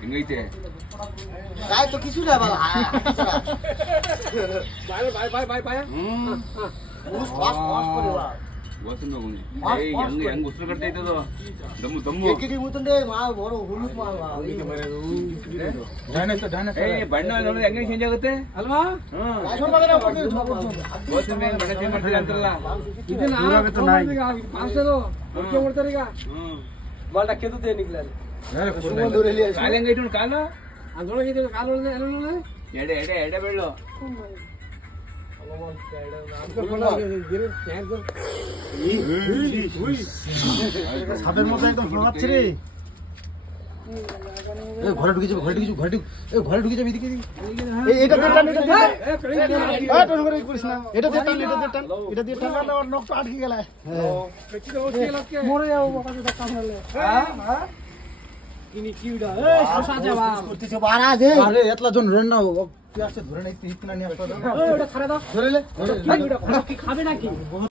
ಹೆಂಗೈತೆ ಆಯ್ತು ಕಿಸುಲ ಬಾಳ ಬಾಯ್ ಬಾಯ್ ಬಾಯ್ ಗೊತ್ತಿಲ್ಲ ಹೆಂಗ್ ಉಸಿರು ಕಟ್ತಾ ಇದ್ದದು ದಮ್ಮು ದಮ್ಮು ಮುತ್ತಂಡೆ ಮಾ ಬರೋ ಹುಡುಕ್ ಬಣ್ಣ ನೋಡಿದ್ರೆ ಹೆಂಗೆ ಚೇಂಜ್ ಆಗುತ್ತೆ ಅಲ್ವಾ? ಮಾಡ್ತೀರಾ ಅಂತಾರಲ್ಲ ಮಾಡ್ತಾರೆ ಈಗ ಬಾಳ ಕೆದ್ದೇನಿಲ್ಲ ಕಾಲು ಹೆಂಗೈತೆ ನೋಡಿ ಕಾಲು ಅದ್ರೊಳಗೆ ಕಾಲು ಎಡೆ ಎಡೆ ಎಡೆ ಬೆಳ್ಳು সাপের মতো একদম হাঁপাচ্ছে রে ঘরে ঢুকে যাবে ঘরে ঢুকে যাবে এদিকে এটা দিয়ে টান এটা দিয়ে টান এটা দিয়ে টান আর নখ তো আটকে গেল মরে যাবো ধাক্কা মারলে ইনি কিউডা এই শশা যাবা করতেছে বাড়া দে আরে এতলা জন রন না ধরে নাই ইতনা নিয়ে আসতো ওটা খারে দাও ধরে লে কি খাবে নাকি